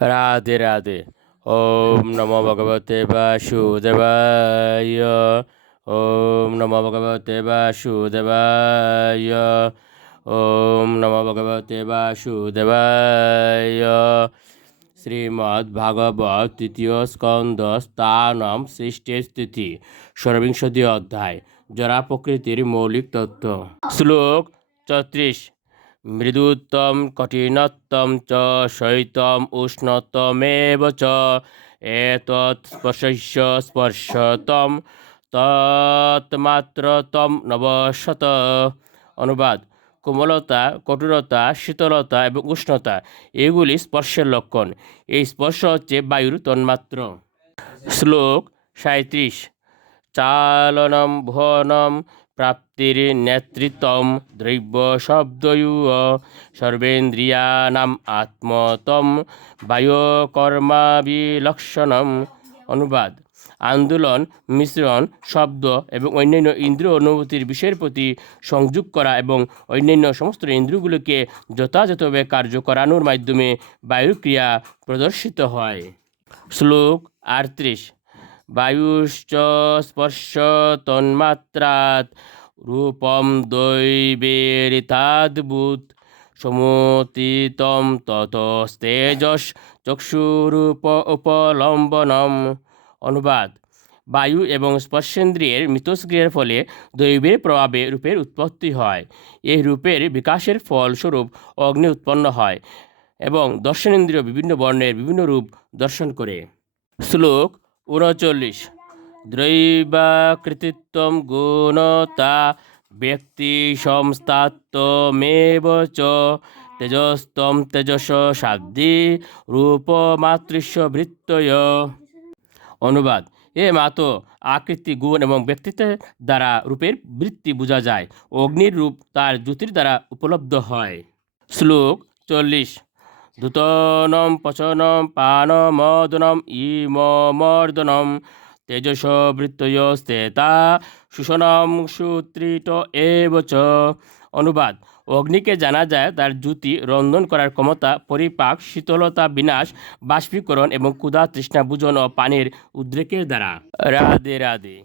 রাধে রাধে। ওম নমো ভগবতে বাসুদেবায়। ওম নমো ভগবতে বাসুদেবায়। ওম নমো ভগবতে বাসুদেবায়। শ্রীমদ্ ভাগবত তৃতীয় স্কন্দ স্থানম সৃষ্টি স্থিতি ষড়বিংশতি অধ্যায় জরা প্রকৃতির মৌলিক তত্ত্ব। শ্লোক 34। মৃদুত্বম কঠিনত্বম চ শৈত্যম উষ্ণতমেব চ এতৎ স্পর্শস্য স্পর্শতম তৎমাত্রতম নবশত। অনুবাদ: কোমলতা, কঠোরতা, শীতলতা এবং উষ্ণতা এগুলি স্পর্শের লক্ষণ। এই স্পর্শ হচ্ছে বায়ুর তন্মাত্র। শ্লোক 37। চালনম ভুবনম প্রাপ্তির নেতৃত্বম দ্রব্য শব্দয়ুঃ সর্বেন্দ্রিয়ানাম আত্মতম বায়ুকর্মাবিলক্ষণম। অনুবাদ: আন্দোলন, মিশ্রণ, শব্দ এবং অন্যান্য ইন্দ্রিয় অনুভূতির বিষয়ের প্রতি সংযোগ করা এবং অন্যান্য সমস্ত ইন্দ্রিয়গুলোকে যথাযথভাবে কার্য করানোর মাধ্যমে বায়ুর ক্রিয়া প্রদর্শিত হয়। শ্লোক 38। বায়ুশ্চ স্পর্শ তন্মাত্রাৎ রূপম দৈবেরিতাদ্ভূত সমুতিতম ততস্তেজস চক্ষুরূপ উপলম্বনম। অনুবাদ: বায়ু এবং স্পর্শেন্দ্রিয়ের মিথস্ক্রিয়ার ফলে দৈবের প্রভাবে রূপের উৎপত্তি হয়। এই রূপের বিকাশের ফলস্বরূপ অগ্নি উৎপন্ন হয় এবং দর্শনেন্দ্রিয় বিভিন্ন বর্ণের বিভিন্ন রূপ দর্শন করে। শ্লোক 39। দ্রৈবাকৃতিত্বম গুণতা ব্যক্তি সংস্থাত্বমেব চ তেজস্তম তেজস সাধ্যি রূপমাতৃস্য বৃত্তয়। অনুবাদ: এ মাতো আকৃতি, গুণ এবং ব্যক্তিত্বের দ্বারা রূপের বৃত্তি বোঝা যায়। অগ্নির রূপ তার জ্যোতির দ্বারা উপলব্ধ হয়। শ্লোক 40। ধূতনম পচনম পানমদনম ইমমর্দনম তেজস বৃত্তয়স্তেতা শোষণম সূত্রিত এব চ। অনুবাদ: অগ্নিকে জানা যায় তার জ্যোতি, রন্ধন করার ক্ষমতা, পরিপাক, শীতলতা, বিনাশ, বাষ্পীকরণ এবং ক্ষুধা তৃষ্ণা বুঝন ও পানির উদ্রেকের দ্বারা। রাধে রাধে।